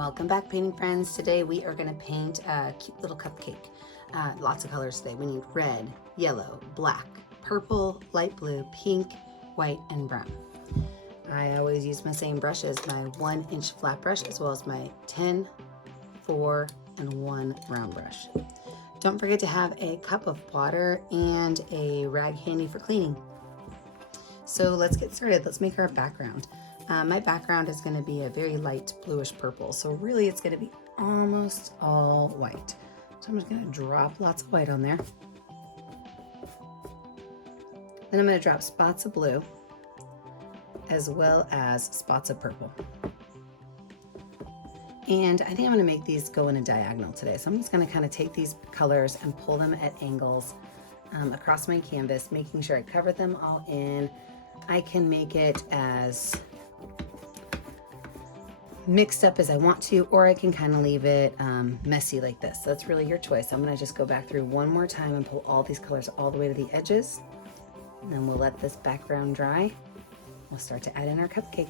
Welcome back, painting friends. Today we are going to paint a cute little cupcake. Lots of colors today. We need red, yellow, black, purple, light blue, pink, white, and brown. I always use my same brushes, my 1-inch flat brush, as well as my 10, 4, and 1 round brush. Don't forget to have a cup of water and a rag handy for cleaning. So let's get started. Let's make our background. My background is going to be a very light bluish purple, so really it's going to be almost all white. So I'm just going to drop lots of white on there. Then I'm going to drop spots of blue as well as spots of purple. And I think I'm going to make these go in a diagonal today. So I'm just going to kind of take these colors and pull them at angles across my canvas, making sure I cover them all in. I can make it as mixed up as I want to, or I can kind of leave it messy like this. So that's really your choice. I'm going to just go back through one more time and pull all these colors all the way to the edges. And then we'll let this background dry. We'll start to add in our cupcake.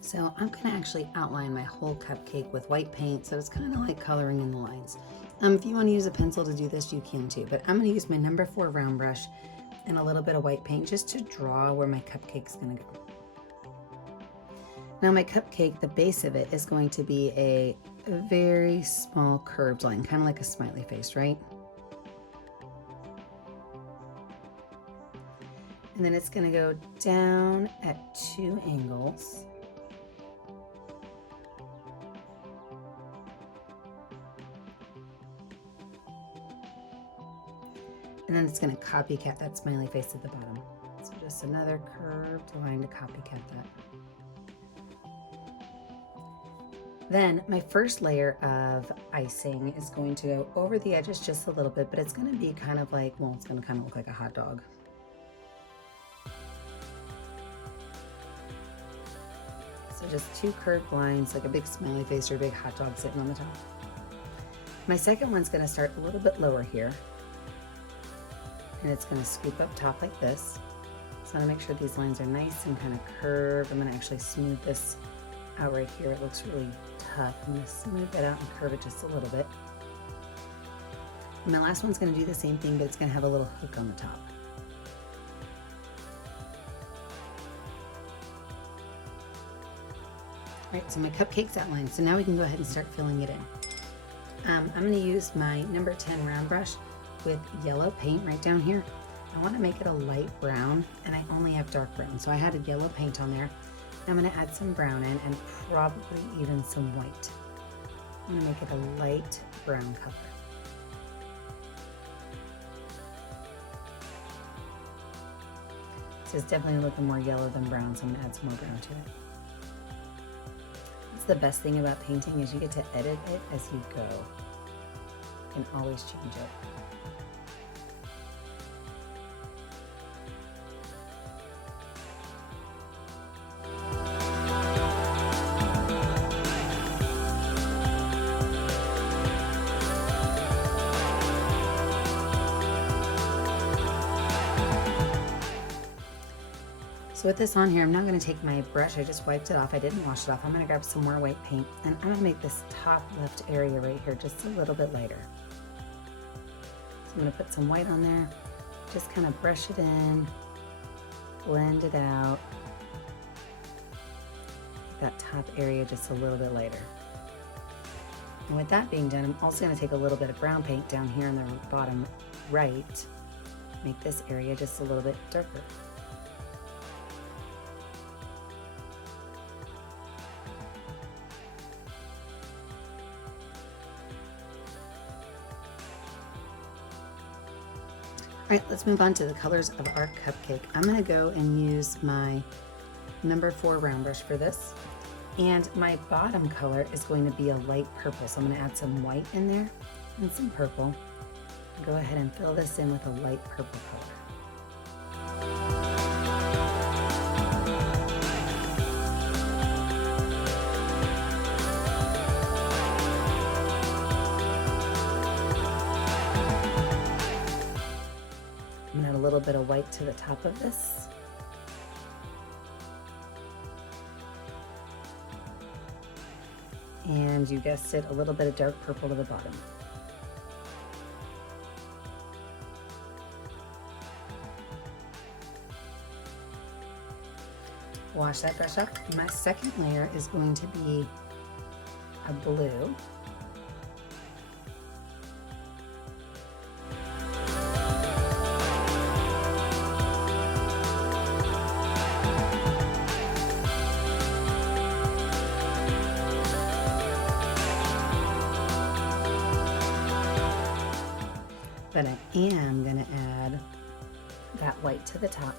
So I'm going to actually outline my whole cupcake with white paint, so it's kind of like coloring in the lines. If you want to use a pencil to do this, you can too, but I'm going to use my number 4 round brush and a little bit of white paint just to draw where my cupcake's going to go. Now my cupcake, the base of it is going to be a very small curved line, kind of like a smiley face, right? And then it's going to go down at 2 angles. And then it's going to copycat that smiley face at the bottom. So just another curved line to copycat that. Then my first layer of icing is going to go over the edges just a little bit, but it's going to be kind of like, well, it's going to kind of look like a hot dog. So just 2 curved lines, like a big smiley face or a big hot dog sitting on the top. My second one's going to start a little bit lower here. And it's going to scoop up top like this. So I want to make sure these lines are nice and kind of curved. I'm going to actually smooth this out right here. It looks really tough. I'm going to smooth that out and curve it just a little bit. And my last one's going to do the same thing, but it's going to have a little hook on the top. All right, so my cupcake's outlined. So now we can go ahead and start filling it in. I'm going to use my number 10 round brush with yellow paint right down here. I want to make it a light brown, and I only have dark brown, so I had a yellow paint on there. I'm going to add some brown in and probably even some white. I'm going to make it a light brown color. This is definitely looking more yellow than brown, so I'm going to add some more brown to it. That's the best thing about painting, is you get to edit it as you go. You can always change it. So with this on here, I'm not going to take my brush. I just wiped it off. I didn't wash it off. I'm going to grab some more white paint, and I'm going to make this top left area right here just a little bit lighter. So I'm going to put some white on there, just kind of brush it in, blend it out. That top area just a little bit lighter. And with that being done, I'm also going to take a little bit of brown paint down here on the bottom right, make this area just a little bit darker. All right, let's move on to the colors of our cupcake. I'm going to go and use my number 4 round brush for this. And my bottom color is going to be a light purple. So I'm going to add some white in there and some purple. Go ahead and fill this in with a light purple color. little bit of white to the top of this. And you guessed it, a little bit of dark purple to the bottom. Wash that brush up. My second layer is going to be a blue. But I am going to add that white to the top.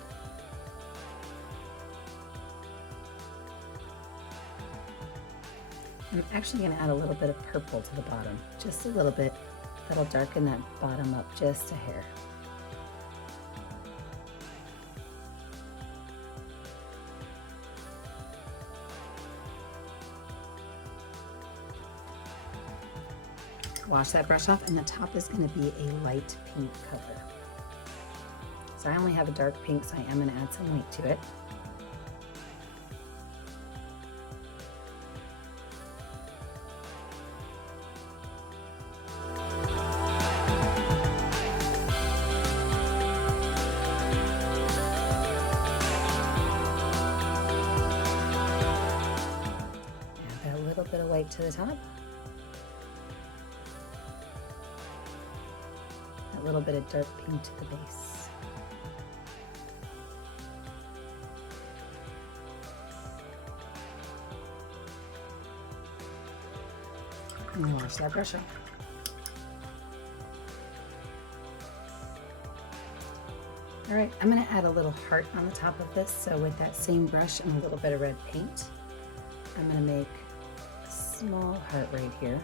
I'm actually going to add a little bit of purple to the bottom, just a little bit. That'll darken that bottom up just a hair. Wash that brush off, and the top is going to be a light pink color. So I only have a dark pink, so I am going to add some white to it. Add that little bit of white to the top. A little bit of dark pink to the base. And wash that brush off. All right, I'm going to add a little heart on the top of this. So with that same brush and a little bit of red paint, I'm going to make a small heart right here.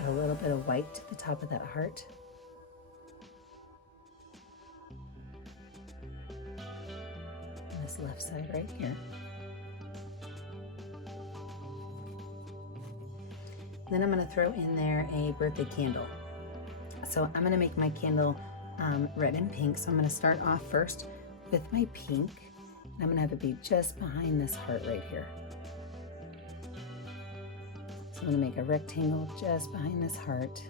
Add a little bit of white to the top of that heart. And this left side right here. Then I'm going to throw in there a birthday candle. So I'm going to make my candle red and pink. So I'm going to start off first with my pink. And I'm going to have it be just behind this heart right here. So I'm going to make a rectangle just behind this heart.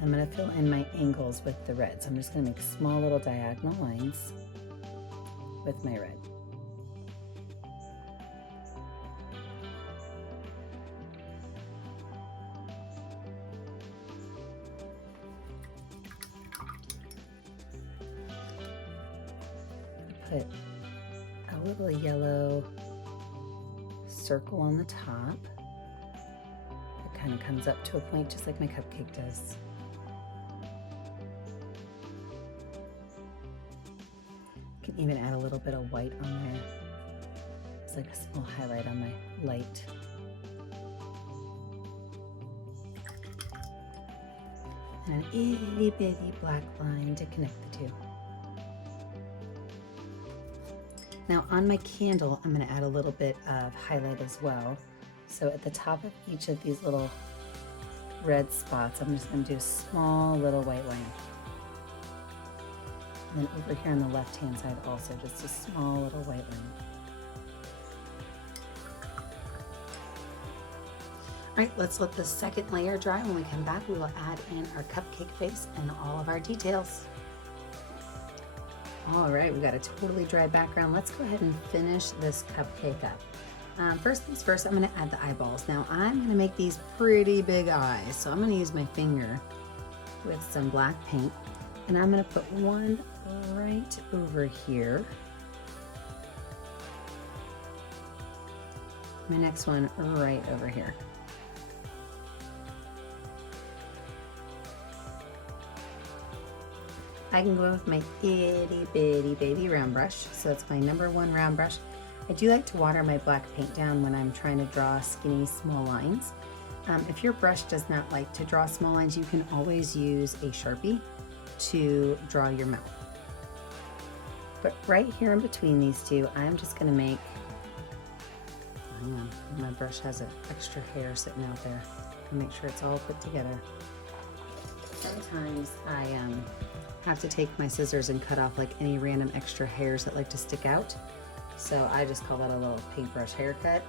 I'm going to fill in my angles with the red. So I'm just going to make small little diagonal lines with my red. Put a little yellow circle on the top. It kind of comes up to a point just like my cupcake does. You can even add a little bit of white on there. It's like a small highlight on my light. And an itty bitty black line to connect the two. Now on my candle, I'm going to add a little bit of highlight as well. So at the top of each of these little red spots, I'm just going to do a small little white line. And then over here on the left-hand side also, just a small little white line. All right, let's let the second layer dry. When we come back, we will add in our cupcake face and all of our details. All right, we got a totally dry background. Let's go ahead and finish this cupcake up. First things first, I'm gonna add the eyeballs. Now I'm gonna make these pretty big eyes. So I'm gonna use my finger with some black paint, and I'm gonna put one right over here. My next one right over here. I can go with my itty bitty baby round brush. So it's my #1 round brush. I do like to water my black paint down when I'm trying to draw skinny, small lines. If your brush does not like to draw small lines, you can always use a Sharpie to draw your mouth. But right here in between these two, I'm just gonna make, hang on, my brush has an extra hair sitting out there. I'll make sure it's all put together. Sometimes I have to take my scissors and cut off like any random extra hairs that like to stick out. So I just call that a little paintbrush haircut.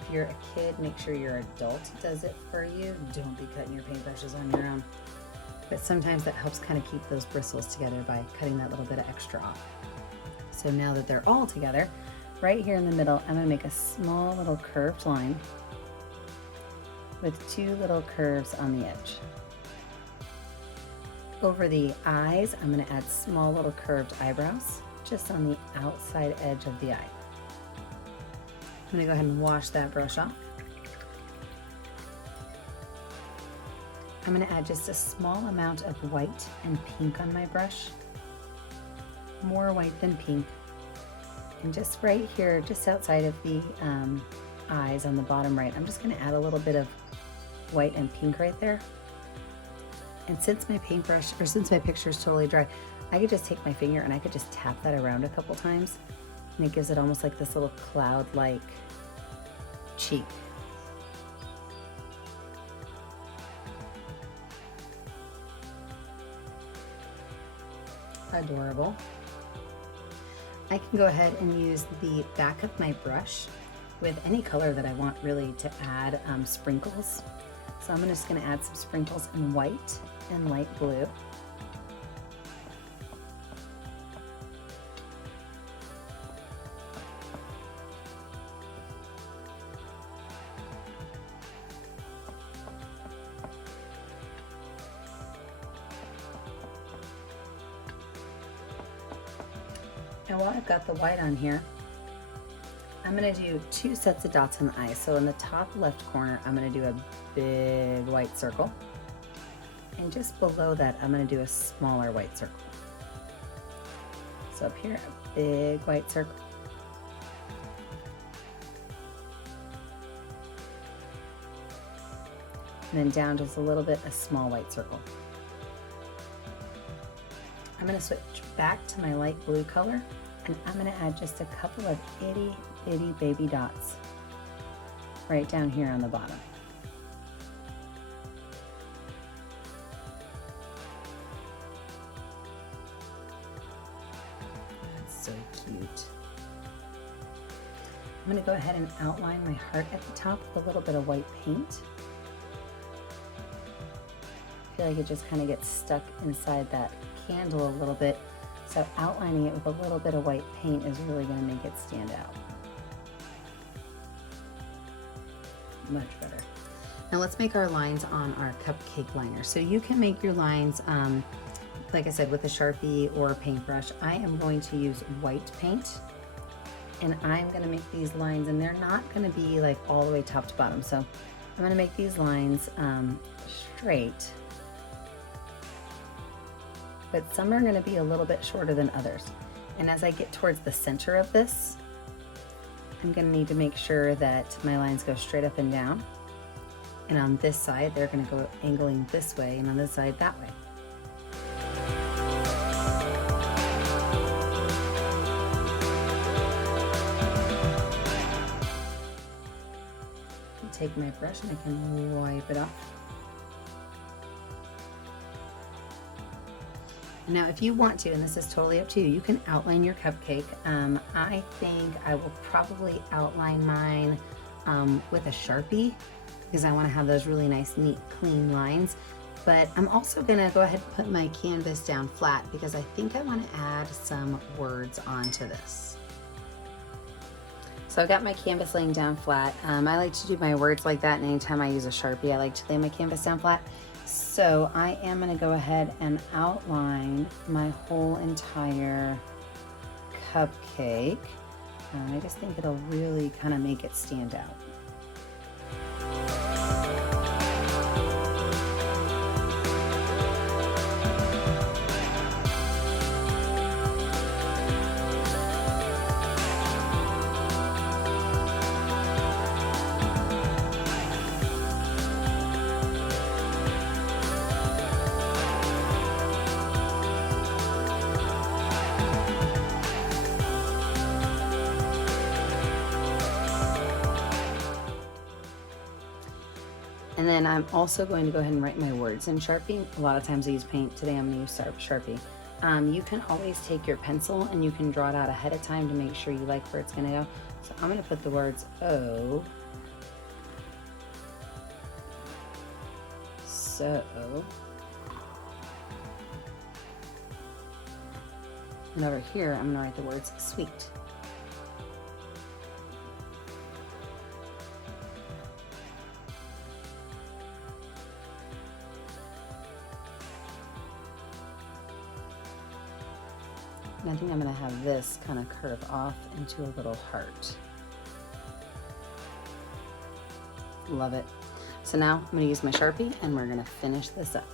If you're a kid, make sure your adult does it for you. Don't be cutting your paintbrushes on your own. But sometimes that helps kind of keep those bristles together by cutting that little bit of extra off. So now that they're all together, right here in the middle, I'm gonna make a small little curved line with 2 little curves on the edge. Over the eyes, I'm gonna add small little curved eyebrows just on the outside edge of the eye. I'm gonna go ahead and wash that brush off. I'm gonna add just a small amount of white and pink on my brush. More white than pink. And just right here, just outside of the eyes on the bottom right, I'm just gonna add a little bit of white and pink right there. And since my paintbrush, or since my picture is totally dry, I could just take my finger and I could just tap that around a couple times, and it gives it almost like this little cloud-like cheek. Adorable. I can go ahead and use the back of my brush with any color that I want really to add sprinkles. So I'm just gonna add some sprinkles in white and light blue. And while I've got the white on here, I'm gonna do 2 sets of dots on the eye. So in the top left corner, I'm gonna do a big white circle. And just below that, I'm gonna do a smaller white circle. So up here, a big white circle. And then down just a little bit, a small white circle. I'm gonna switch back to my light blue color, and I'm gonna add just a couple of itty bitty baby dots right down here on the bottom. That's so cute. I'm gonna go ahead and outline my heart at the top with a little bit of white paint. I feel like it just kind of gets stuck inside that candle a little bit, so outlining it with a little bit of white paint is really going to make it stand out. Much better. Now let's make our lines on our cupcake liner. So you can make your lines, like I said, with a Sharpie or a paintbrush. I am going to use white paint, and I'm going to make these lines, and they're not going to be like all the way top to bottom. So I'm going to make these lines straight, but some are going to be a little bit shorter than others. And as I get towards the center of this, I'm going to need to make sure that my lines go straight up and down. And on this side, they're going to go angling this way, and on this side, that way. Take my brush and I can wipe it off. Now, if you want to, and this is totally up to you, you can outline your cupcake. I think I will probably outline mine with a Sharpie, because I want to have those really nice, neat, clean lines. But I'm also gonna go ahead and put my canvas down flat, because I think I want to add some words onto this. So I've got my canvas laying down flat. I like to do my words like that, and anytime I use a Sharpie, I like to lay my canvas down flat. So I am gonna go ahead and outline my whole entire cupcake. I just think it'll really kind of make it stand out. then I'm also going to go ahead and write my words in Sharpie. A lot of times I use paint. Today I'm going to use Sharpie. You can always take your pencil and you can draw it out ahead of time to make sure you like where it's going to go. So I'm going to put the words O, so, and over here I'm going to write the words sweet. And I think I'm going to have this kind of curve off into a little heart. Love it. So now I'm going to use my Sharpie and we're going to finish this up.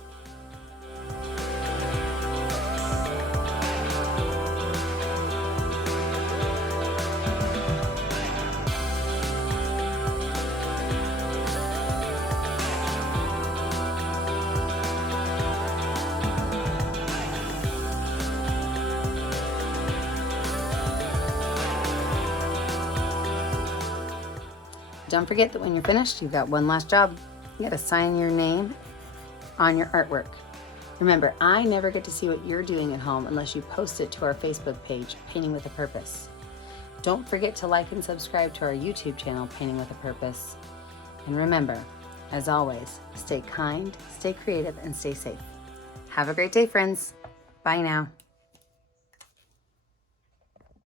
Don't forget that when you're finished, you've got one last job. You got to sign your name on your artwork. Remember, I never get to see what you're doing at home unless you post it to our Facebook page, Painting with a Purpose. Don't forget to like and subscribe to our YouTube channel, Painting with a Purpose. And remember, as always, stay kind, stay creative, and stay safe. Have a great day, friends. Bye now.